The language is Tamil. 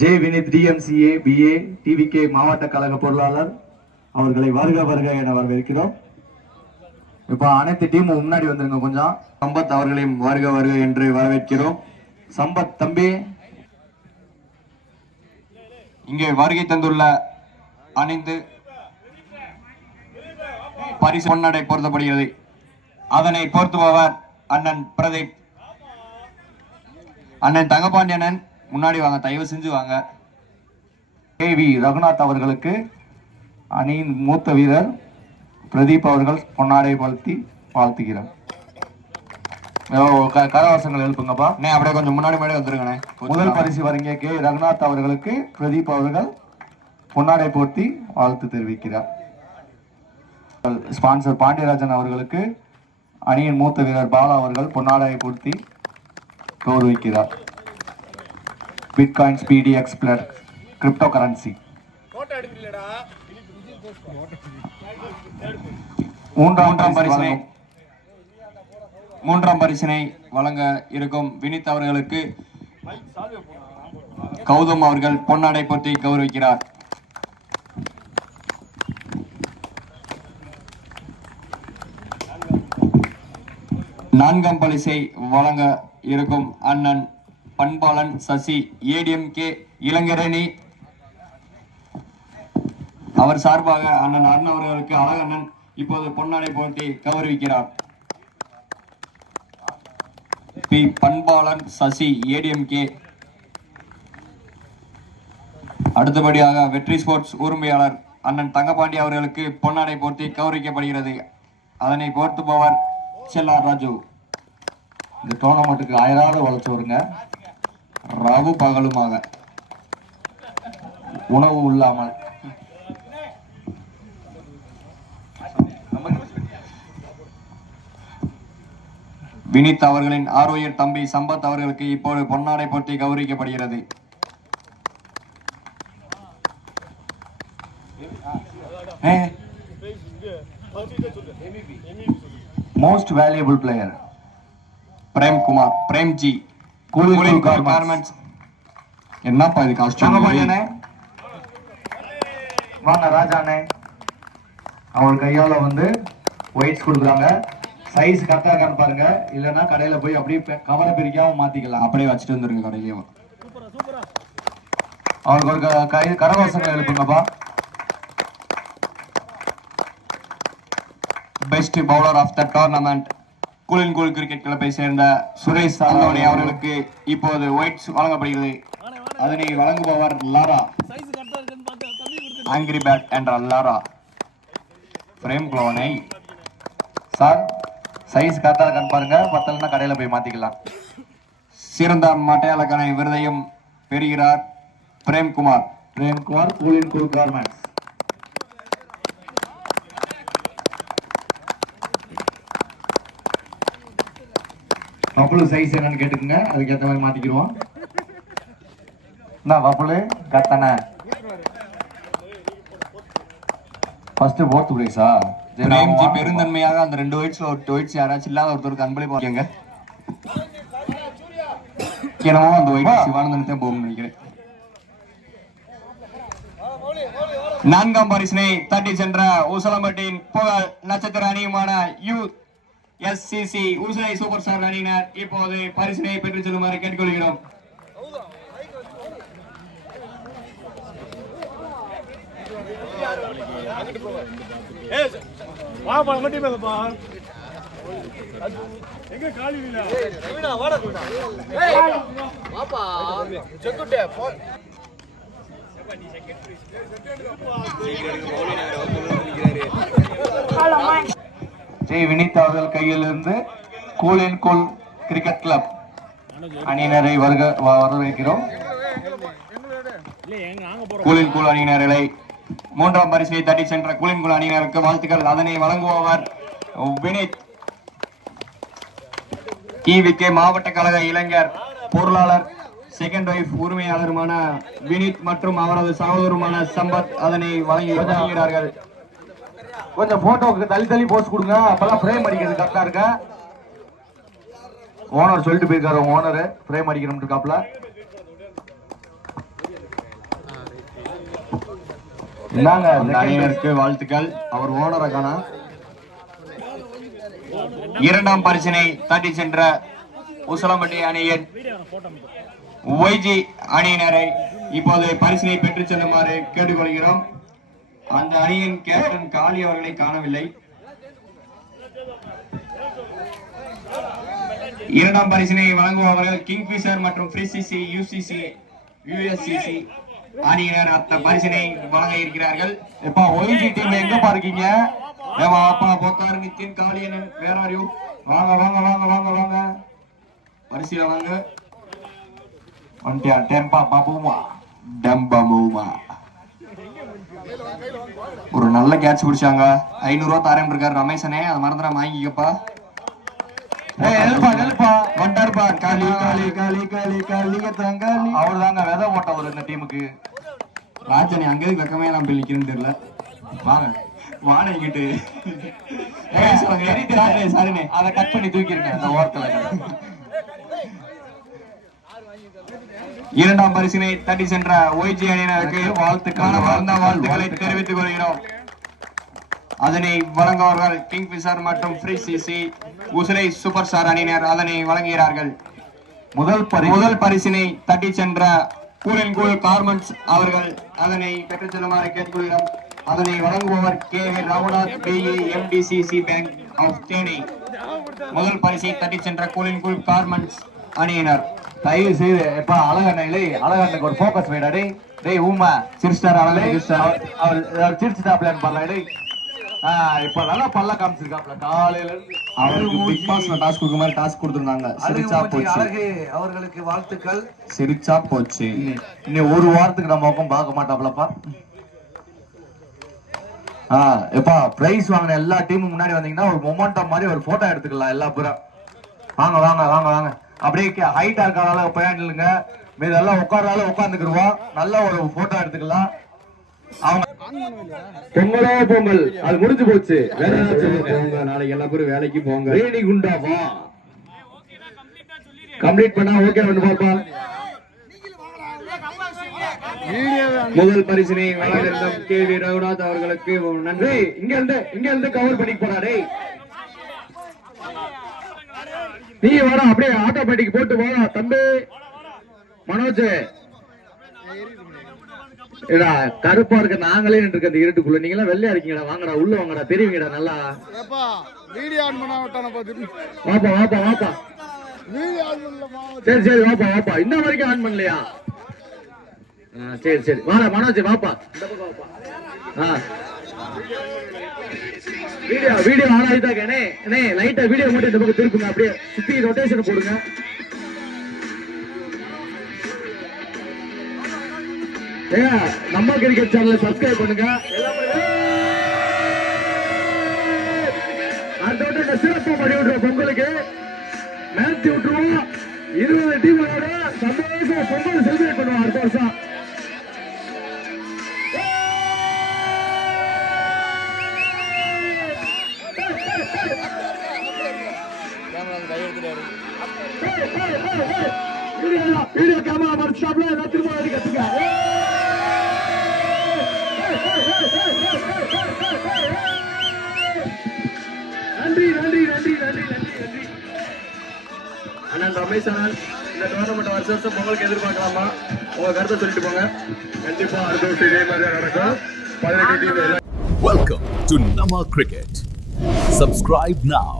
ஜே வினித் டிஎம்சிஏ பிஏ டிவிகே மாவட்ட கழக பொருளாளர் அவர்களை வருக வருக என வரவேற்கிறோம். இப்ப அனைத்து டீமும் முன்னாடி வந்துருங்க. கொஞ்சம் சம்பத் அவர்களையும் வருக வருக என்று வரவேற்கிறோம். சம்பத் தம்பி, இங்கே வருகை தந்துள்ள அணிந்து பரிசு பொன்னடை பொருத்தப்படுகிறது. அதனை பொருத்துபவர் அண்ணன் பிரதீப். அண்ணன் தங்கபாண்டி அண்ணன் முன்னாடி வாங்க, தயவு செஞ்சு வாங்க. கேவி ரகுநாத் அவர்களுக்கு அணியின் மூத்த வீரர் பிரதீப் அவர்கள் பொன்னாடை படுத்தி வாழ்த்துகிறார். கரவாசங்கள் எழுப்புங்கப்பா. அப்படியே கொஞ்சம் முன்னாடி வந்துருங்கண்ணே. முதல் பரிசு வரீங்க கே ரகுநாத் அவர்களுக்கு பிரதீப் அவர்கள் பொன்னாடை போர்த்தி வாழ்த்து தெரிவிக்கிறார். ஸ்பான்சர் பாண்டியராஜன் அவர்களுக்கு அணியின் மூத்த வீரர் பாலா அவர்கள் பொன்னாடை போர்த்தி கௌரவிக்கிறார். Bitcoin speedy explorer crypto currency. மூன்றாம் பரிசினை வழங்க இருக்கும் வினித் அவர்களுக்கு கௌதம் அவர்கள் பொன்னாடை போர்த்தி கௌரவிக்கிறார். நான்காம் பரிசை வழங்க இருக்கும் அண்ணன் பண்பாளன் சசி ஏடிஎம்கே இளைஞரணி அவர் சார்பாக அண்ணன் அருண் அவர்களுக்கு அழகண்ணன் இப்போது பொன்னாடை போட்டி கௌரவிக்கிறார். பி பண்பாளன் சசி ஏடிஎம்கே. அடுத்தபடியாக வெற்றி ஸ்போர்ட்ஸ் உரிமையாளர் அண்ணன் தங்கபாண்டி அவர்களுக்கு பொன்னாடை போட்டி கௌரவிக்கப்படுகிறது. அதனை போர்த்துபவர் செல்லா ராஜு. இந்த டோர்னமெண்ட்டுக்கு அயராத உழைச்சவருங்க. ரவு பகலுமாக உணவு இல்லாமல். வினித் அவர்களின் ஆரோயர் தம்பி சம்பத் அவர்களுக்கு இப்போது பொன்னாடை போட்டி கௌரவிக்கப்படுகிறது. Most valuable player Premkumar Premji garments. என்னப்பா இது காஸ்டியூம்? வாங்க ராஜானே. அவர் கையால ஒயிட்ஸ் கொடுக்குறாங்க. சைஸ் கரெக்டா இருக்கான்னு பாருங்க, இல்லைன்னா கடையில போய் அப்படியே கவரை பிரிக்காம மாத்திக்கலாம். அப்படியே வச்சுட்டு வந்துருங்க கடையிலேயே. அவருக்கு ஒரு கரவாசங்கள் எழுப்புங்கப்பா. Best bowler of the tournament cool in cool cricket கிளப்பை சேர்ந்த சுரேஷ் சாலோனி அவர்களுக்கு இப்போது ஒயிட்ஸ் வழங்கப்படுகிறது. அதனை வழங்குபவர் லாரா, ஆங்கிரி பேட் என்ற லாரா. பிரேம் குளோனை சார் சைஸ் கரெக்டா இருக்கான்னு பாருங்க, பத்தலன்னா கடையில போய் மாத்திக்கலாம். சிறந்த மட்டையாளக்கான விருதையும் பெறுகிறார் பிரேம்குமார். Cool in cool garments. வப்புளு சைஸ் என்னன்னு கேட்டுக்குங்க, அதுக்கேற்ற மாதிரி மாத்திக்கிடுவோம். வப்புளு கத்தனை ஃபர்ஸ்ட் போர்த் பிளேஸா? பிரேம்ஜி பெருந்தன்மையாக அந்த 2 ஒயிட்ஸ்ல ஒரு ஒயிட்ஸ் யாராச்சும் இல்லாத ஒருத்தருக்கு அன்பளிப்பு வாங்கிங்க. என்னமோ அந்த ஒயிட் சிவானந்தன் போகும்னு நினைக்கிறேன். 4ஆம் பரிசினை தட்டி சென்ற உசலம்பட்டின் புகழ் நட்சத்திர அணியுமான USCC உசலை சூப்பர் ஸ்டார் அணியினர் இப்போது பரிசினை பெற்றுச் செல்லுமாறு கேட்டுக்கொள்கிறோம். ஜெய் வினித் அவர்கள் கையிலிருந்து கூலின் கூல் கிரிக்கெட் கிளப் அணியினரை வரவேற்கிறோம். கூலின் கூல் அணியினர்களை 3ஆம் பரிசை தட்டி சென்ற கூலின் கூல் அணியினருக்கு வாழ்த்துக்கள். அதனை வழங்குபவர் வினித். டிவிகே மாவட்ட கழக இளைஞர் பொருளாளர் செகண்ட் வைஃப் உரிமையாளருமான வினித் மற்றும் அவரது சகோதரருமான சம்பத் அதனை வழங்குகிறார்கள். கொஞ்சம் போட்டோக்கு தள்ளி போஸ்ட் கொடுங்க, அப்பெல்லாம் பிரேம் அடிக்கிறது கரெக்டா இருக்க. ஓனர் சொல்லிட்டு போயிருக்காரு, ஓனர் பிரேம் அடிக்கணும் இருக்காப்ல. என்னங்க அந்த அணியினருக்கு வாழ்த்துக்கள். அவர் ஓனரை காணா. இரண்டாம் பரிசினை தட்டி சென்ற உசலம்பட்டி அணியின் ஒய்ஜி அணியினரை இப்போது பரிசினை பெற்றுச் செல்லுமாறு கேட்டுக்கொள்கிறோம். அந்த அணியின் கேப்டன் காளி அவர்களை காணவில்லை. இரண்டாம் பரிசினை வழங்குபவர்கள் கிங்ஃபிஷர் மற்றும் ஃப்ரீசிசி யுஎஸ்சிசி அணியினர் அந்த பரிசினை வழங்க இருக்கிறார்கள். இப்ப ஒய்ஜி டீம் எங்க இருக்கீங்க? அப்பா போக்கார் நித்தின் காளியனன் வேற ஆர் யூ? வாங்க வாங்க வாங்க வாங்க வாங்க பரிசில வாங்க. ஒன்டியா டெம்பா பாபுமா டம்பமுமா ஒரு நல்ல கேட்ச் பிடிச்சாங்க. 500 ரூபா தாரேன் இருக்காரு ரமேஷனே, அதை மறந்துடாம வாங்கிக்கப்பா. வண்டாருப்பா காளி காளி காளி காளி காளி தங்காளி. அவர் தாங்க விதை ஓட்டவர் இந்த டீமுக்கு. ராஜனி அங்கே வெக்கமே எல்லாம் போய் நிக்கிறேன்னு தெரியல. வாங்க வாடகிட்டு சரிண்ணே, அதை கட் பண்ணி தூக்கிருங்க அந்த ஓரத்துல. இரண்டாம் பரிசினை தட்டி சென்ற ஒய்ஜி அணியினருக்கு வாழ்த்துக்களை தெரிவித்துக் கொள்கிறோம். அதனை வழங்குவார்கள் கிங்ஃபிஷர் மற்றும் ஃப்ரீசிசி உசுரை சூப்பர் ஸ்டார் அணியினர் அதனை வழங்குகிறார்கள். முதல் பரிசினை தட்டி சென்ற கூலின் கூல் கார்மெண்ட்ஸ் அவர்கள் அதனை பெற்றுச் செல்லுமாறு கேட்டுக்கொள்கிறோம். அதனை வழங்குபவர் KV Raghunath BE MDCC bank of Theni. முதல் பரிசை தட்டி சென்ற கூலின் கூல் கார்மெண்ட்ஸ் அணியினர். தயவு செய்து எப்ப அழகண்ணுக்கு ஒரு போக்கஸ் வேடா டேய். டேய் ஊமா சிரிஸ்டார் அவர் சிரிச்சுட்டா பிளான் பண்ணலாம் டேய். இப்ப நல்லா பல்ல காமிச்சிருக்காப்ல காலையில இருந்து. அவருக்கு பிக் பாஸ்ல டாஸ்க் கொடுக்க மாதிரி டாஸ்க் கொடுத்திருந்தாங்க. சிரிச்சா போச்சு. அழகு அவர்களுக்கு வாழ்த்துக்கள். சிரிச்சா போச்சு. இன்னும் ஒரு வாரத்துக்கு நம்ம பக்கம் பார்க்க மாட்டாப்லப்பா. எப்பா பிரைஸ் வாங்கின எல்லா டீமும் முன்னாடி வந்தீங்கன்னா ஒரு மொமெண்டம் மாதிரி ஒரு போட்டோ எடுத்துக்கலாம் எல்லா பேரும். வாங்க வாங்க வாங்க வாங்க. அப்படியே ஹைட்டா இருக்கிறதால பையன்லுங்க மீதெல்லாம் உட்கார்றாலும் உட்கார்ந்துக்கிடுவோம். நல்ல ஒரு போட்டோ எடுத்துக்கலாம். அவங்க பொங்கலோ பொங்கல் அது முடிஞ்சு போச்சு. நாளைக்கு எல்லா பேரும் வேலைக்கு போங்க. ரேடி குண்டாவா கம்ப்ளீட் பண்ணா ஓகே வந்து பாப்பா. முதல் பரிசினை வழங்கியிருக்கும் KV ரகுநாத் அவர்களுக்கு நன்றி. இங்க இருந்து கவர் பண்ணி போடா டேய். நீ வாடா அப்படியே ஆட்டோமேட்டிக் போட்டு வாடா தம்பி மனோஜ். ஏடா கருப்பா இருக்க நாங்களே நின்று அந்த இருட்டுக்குள்ள நீங்க எல்லாம் வெள்ளையா இருக்கீங்கடா. வாங்கடா உள்ள வாங்கடா தெரியுங்கடா நல்லா. வீடியோ ஆன் பண்ண விட்டானே வாப்பா வாப்பா வாப்பா. வீடியோ ஆன் பண்ணல. சரி சரி வாப்பா வாப்பா. இன்ன வரைக்கும் ஆன் பண்ணலையா? சரி சரி வாடா மனோஜ் வாப்பா. இந்த பக்கம் வாப்பா. வீடியோ ஆன் ஆயிட்டாக்கே லைட்டா வீடியோ மட்டும் இந்த பக்கம் திருப்புங்க. அப்படியே சுத்தி ரொட்டேஷன் போடுங்க. நம்ம கிரிக்கெட் சேனலை சப்ஸ்கிரைப் பண்ணுங்க. அந்த சிறப்பு பண்ணி விட்டுருவோம். பொங்கலுக்கு மேட்ச் விட்டுருவோம். 20 டீமோட சந்தோஷம் பொங்கல் செலிப்ரேட் பண்ணுவோம் அடுத்த வருஷம். வீடியோ கேமரா ஒர்க் ஷாப்ல எல்லாத்துக்கும் போய் கத்துக்க. நன்றி நன்றி நன்றி நன்றி நன்றி நன்றி அண்ணன் ரமேஷ் அண்ணன். இந்த டோர்னமெண்ட் வருஷம் பொங்கலுக்கு எதிர்பார்க்கலாமா? உங்க கருத்தை சொல்லிட்டு போங்க. கண்டிப்பா அடுத்த வருஷம் இதே மாதிரி நடக்கும். 18 team. Welcome to Nama Cricket. Subscribe now.